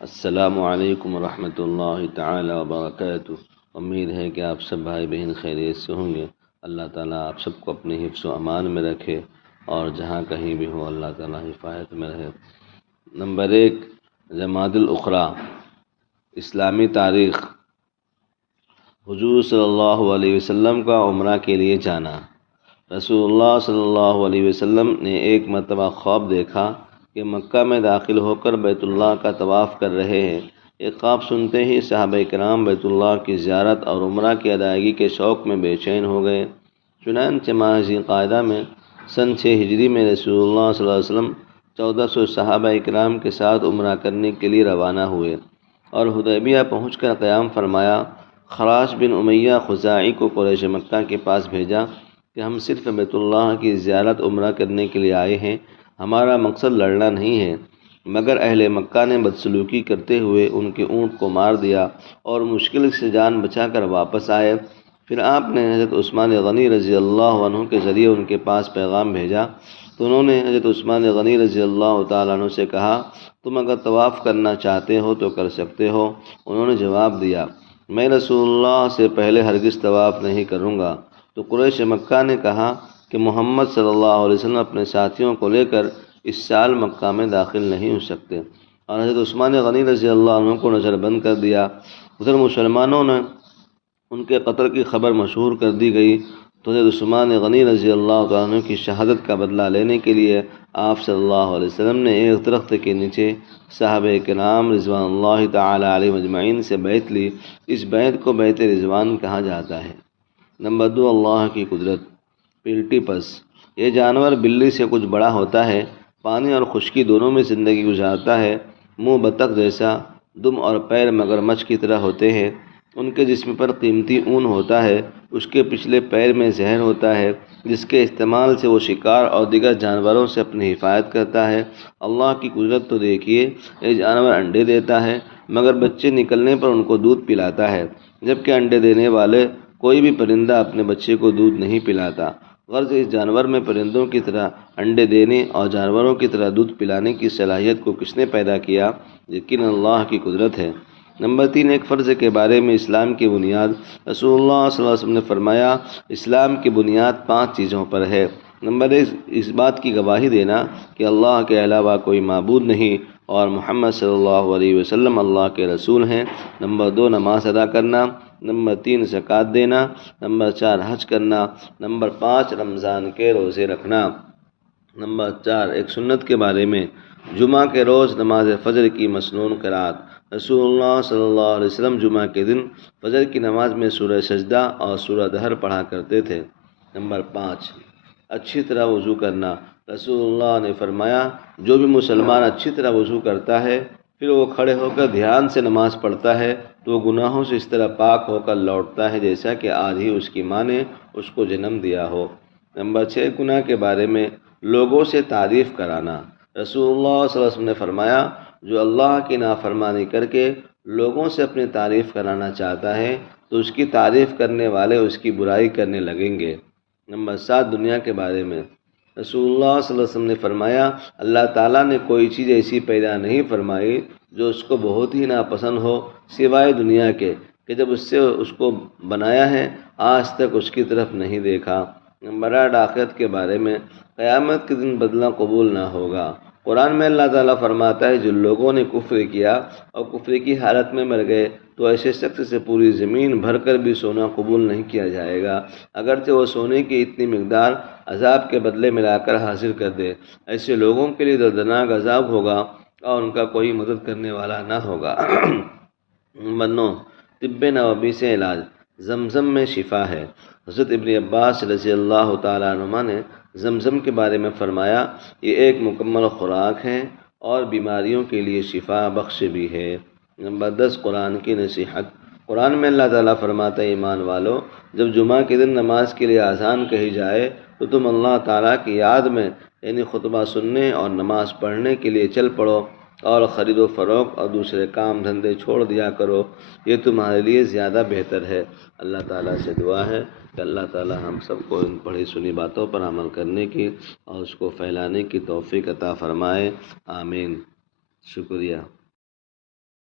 السلام علیکم ورحمۃ اللہ تعالی وبرکاتہ۔ امید ہے کہ آپ سب بھائی بہن خیریت سے ہوں گے۔ اللہ تعالیٰ آپ سب کو اپنے حفظ و امان میں رکھے اور جہاں کہیں بھی ہو اللہ تعالیٰ حفاظت میں رہے۔ نمبر 1، جمادی الاخری، اسلامی تاریخ۔ حضور صلی اللہ علیہ وسلم کا عمرہ کے لیے جانا۔ رسول اللہ صلی اللہ علیہ وسلم نے ایک مرتبہ خواب دیکھا کہ مکہ میں داخل ہو کر بیت اللہ کا طواف کر رہے ہیں۔ یہ خواب سنتے ہی صحابہ کرام بیت اللہ کی زیارت اور عمرہ کی ادائیگی کے شوق میں بے چین ہو گئے۔ چنانچہ ماہ ذی القعدہ میں سن 6 ہجری میں رسول اللہ صلی اللہ علیہ وسلم 1400 صحابہ کرام کے ساتھ عمرہ کرنے کے لیے روانہ ہوئے اور حدیبیہ پہنچ کر قیام فرمایا۔ خراش بن امیہ خزاعی کو قریش مکہ کے پاس بھیجا کہ ہم صرف بیت اللہ کی زیارت عمرہ کرنے کے لیے آئے ہیں، ہمارا مقصد لڑنا نہیں ہے۔ مگر اہل مکہ نے بدسلوکی کرتے ہوئے ان کے اونٹ کو مار دیا اور مشکل سے جان بچا کر واپس آئے۔ پھر آپ نے حضرت عثمان غنی رضی اللہ عنہ کے ذریعے ان کے پاس پیغام بھیجا تو انہوں نے حضرت عثمان غنی رضی اللہ تعالیٰ عنہ سے کہا، تم اگر طواف کرنا چاہتے ہو تو کر سکتے ہو۔ انہوں نے جواب دیا، میں رسول اللہ سے پہلے ہرگز طواف نہیں کروں گا۔ تو قریش مکہ نے کہا کہ محمد صلی اللہ علیہ وسلم اپنے ساتھیوں کو لے کر اس سال مکہ میں داخل نہیں ہو سکتے، اور حضرت عثمان غنی رضی اللہ عنہ کو نظر بند کر دیا۔ ادھر مسلمانوں نے ان کے قتل کی خبر مشہور کر دی گئی تو حضرت عثمان غنی رضی اللہ عنہ کی شہادت کا بدلہ لینے کے لیے آپ صلی اللہ علیہ وسلم نے ایک درخت کے نیچے صحابہ کرام رضوان اللہ تعالی علیہ مجمعین سے بیعت لی۔ اس بیعت کو بیعت رضوان کہا جاتا ہے۔ نمبر 2، اللہ کی قدرت۔ پیلٹیپس، یہ جانور بلی سے کچھ بڑا ہوتا ہے، پانی اور خشکی دونوں میں زندگی گزارتا ہے۔ منہ بطخ جیسا، دم اور پیر مگرمچھ کی طرح ہوتے ہیں۔ ان کے جسم پر قیمتی اون ہوتا ہے۔ اس کے پچھلے پیر میں زہر ہوتا ہے جس کے استعمال سے وہ شکار اور دیگر جانوروں سے اپنی حفاظت کرتا ہے۔ اللہ کی قدرت تو دیکھیے، یہ جانور انڈے دیتا ہے مگر بچے نکلنے پر ان کو دودھ پلاتا ہے، جبکہ انڈے دینے والے کوئی بھی پرندہ اپنے بچے کو دودھ نہیں پلاتا۔ غرض اس جانور میں پرندوں کی طرح انڈے دینے اور جانوروں کی طرح دودھ پلانے کی صلاحیت کو کس نے پیدا کیا؟ یقیناً اللہ کی قدرت ہے۔ نمبر 3، ایک فرض کے بارے میں اسلام کی بنیاد۔ رسول اللہ صلی اللہ علیہ وسلم نے فرمایا، اسلام کی بنیاد 5 چیزوں پر ہے۔ نمبر 1، اس بات کی گواہی دینا کہ اللہ کے علاوہ کوئی معبود نہیں اور محمد صلی اللہ علیہ وسلم اللہ کے رسول ہیں۔ نمبر 2، نماز ادا کرنا۔ نمبر 3، زکوٰۃ دینا۔ نمبر 4، حج کرنا۔ نمبر 5، رمضان کے روزے رکھنا۔ نمبر 4، ایک سنت کے بارے میں، جمعہ کے روز نماز فجر کی مسنون قرات۔ رسول اللہ صلی اللہ علیہ وسلم جمعہ کے دن فجر کی نماز میں سورہ سجدہ اور سورہ دہر پڑھا کرتے تھے۔ نمبر 5، اچھی طرح وضو کرنا۔ رسول اللہ نے فرمایا، جو بھی مسلمان اچھی طرح وضو کرتا ہے پھر وہ کھڑے ہو کر دھیان سے نماز پڑھتا ہے تو وہ گناہوں سے اس طرح پاک ہو کر لوٹتا ہے جیسا کہ آج ہی اس کی ماں نے اس کو جنم دیا ہو۔ نمبر 6، گناہ کے بارے میں لوگوں سے تعریف کرانا۔ رسول اللہ صلی اللہ علیہ وسلم نے فرمایا، جو اللہ کی نافرمانی کر کے لوگوں سے اپنی تعریف کرانا چاہتا ہے تو اس کی تعریف کرنے والے اس کی برائی کرنے لگیں گے۔ نمبر 7، دنیا کے بارے میں رسول اللہ صلی اللہ علیہ وسلم نے فرمایا، اللہ تعالیٰ نے کوئی چیز ایسی پیدا نہیں فرمائی جو اس کو بہت ہی ناپسند ہو سوائے دنیا کے، کہ جب اس سے اس کو بنایا ہے آج تک اس کی طرف نہیں دیکھا۔ نمبر 8، آخرت کے بارے میں، قیامت کے دن بدلہ قبول نہ ہوگا۔ قرآن میں اللہ تعالیٰ فرماتا ہے، جن لوگوں نے کفر کیا اور کفر کی حالت میں مر گئے تو ایسے شخص سے پوری زمین بھر کر بھی سونا قبول نہیں کیا جائے گا، اگرچہ وہ سونے کی اتنی مقدار عذاب کے بدلے ملا کر حاضر کر دے۔ ایسے لوگوں کے لیے دردناک عذاب ہوگا اور ان کا کوئی مدد کرنے والا نہ ہوگا۔ نمبر 9، طب نبوی سے علاج۔ زمزم میں شفا ہے۔ حضرت ابن عباس رضی اللہ تعالیٰ عنہما نے زمزم کے بارے میں فرمایا، یہ ایک مکمل خوراک ہے اور بیماریوں کے لیے شفا بخش بھی ہے۔ نمبر 10، قرآن کی نصیحت۔ قرآن میں اللہ تعالیٰ فرماتا ہے، ایمان والو، جب جمعہ کے دن نماز کے لیے اذان کہی جائے تو تم اللہ تعالیٰ کی یاد میں یعنی خطبہ سننے اور نماز پڑھنے کے لیے چل پڑو اور خرید و فروخت اور دوسرے کام دھندے چھوڑ دیا کرو، یہ تمہارے لیے زیادہ بہتر ہے۔ اللہ تعالیٰ سے دعا ہے کہ اللہ تعالیٰ ہم سب کو ان پڑھی سنی باتوں پر عمل کرنے کی اور اس کو پھیلانے کی توفیق عطا فرمائے، آمین۔ شکریہ۔